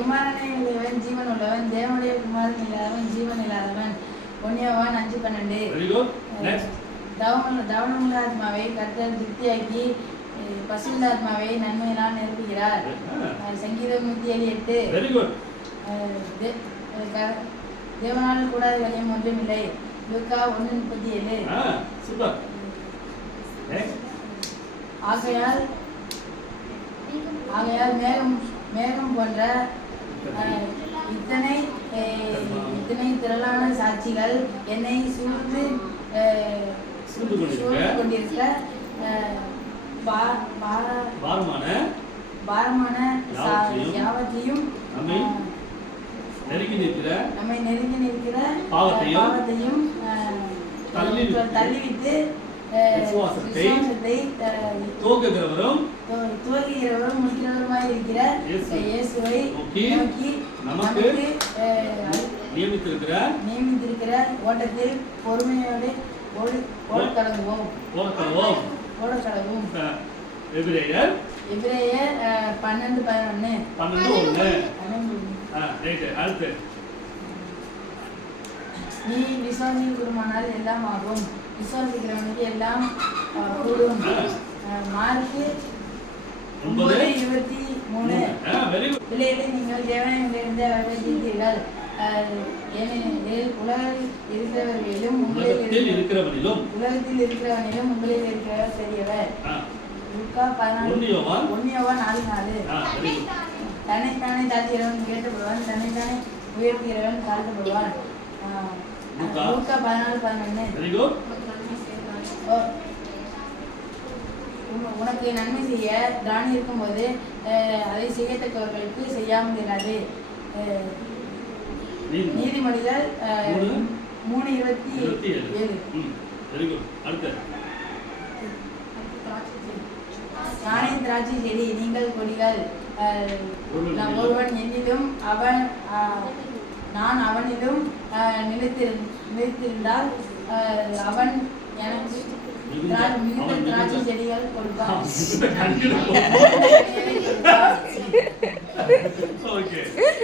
குமாரனை உடையவன் ஜீவன் உள்ளவன், தேவனுடைய குமாரன் இல்லாதவன் ஜீவன் இல்லாதவன். 1 தவனமுள்ள ஆத்மாவை கர்த்தர் திருப்தியாக்கி பசுள்ள ஆத்மாவை நன்மையினால் நிரப்புகிறார். சங்கீதம் 107:8. தேவனால் கூடாத காரியம் ஒன்றுமில்லை. லூக்கா 1:37. ஆகையால் மேகம் போன்ற இத்தனை திரளான சாட்சிகள் என்னை சூழ்ந்து கொண்டிருக்க பாரமான யாவத்தையும் நம்மை நெருங்கி நிற்கிற பாவத்தையும் தள்ளிவிட்டு துவங்குகிறவரும் முடிக்கிறவருமாய் இருக்கிற இயேசுவை நோக்கி நமக்கு நியமித்திருக்கிற ஓட்டத்தில் பொறுமையோடு ஓடக்கடங்குவோம். எபிரேயர் 12:11. நீ விசுவாசிக்குமானால் எல்லாம் ஆகும், விசுவாசிக்கிறவனுக்கு எல்லாம் கூடும். மார்க்கு 9:23. பிள்ளைகளை நீங்கள் தேவனிலிருந்து அவர்கள் ஏனெனில் உலகத்தில் இருக்கிறவர்களிலும் உங்களில் இருக்கிறவனிலும் உங்களில் இருக்கிறவர் பெரியவர். லூக்கா 1:4. தன்னைத்தானே தாழ்த்துகிறவன் உயர்த்தப்படுவான், தன்னைத்தானே உயர்த்துகிறவன் தாழ்த்தப்படுவான். லூக்கா 14:11. உனக்கு நன்மை செய்ய திராணி இருக்கும்போது அதை செய்யத்தக்கவர்களுக்கு செய்யாமல் இராது. நீதிமொழிகள் 3:27. நானே திராட்சை செடி, நீங்கள் கொடிகள். ஒருவன் என்னிலும் நான் அவனிலும் நிலைத்திருந்தால் அவன் எனக்கு மிகுந்த திராட்சை செடிகள் கொடுப்பான்.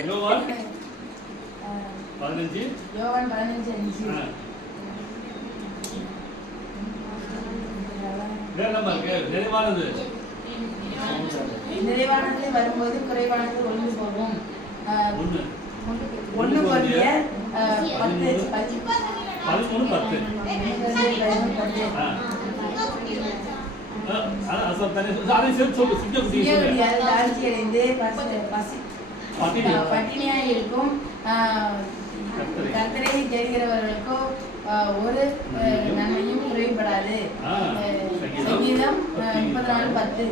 யோவான் 15:5. நிறைவானது வரும்போது குறைவானது ஒன்று போகும். 1 பட்டினியாய் இருக்கும் கர்த்தரை தேடுகிறவர்களுக்கோ ஒரு நன்மையும் குறைபடாது. சங்கீதம் 34:10.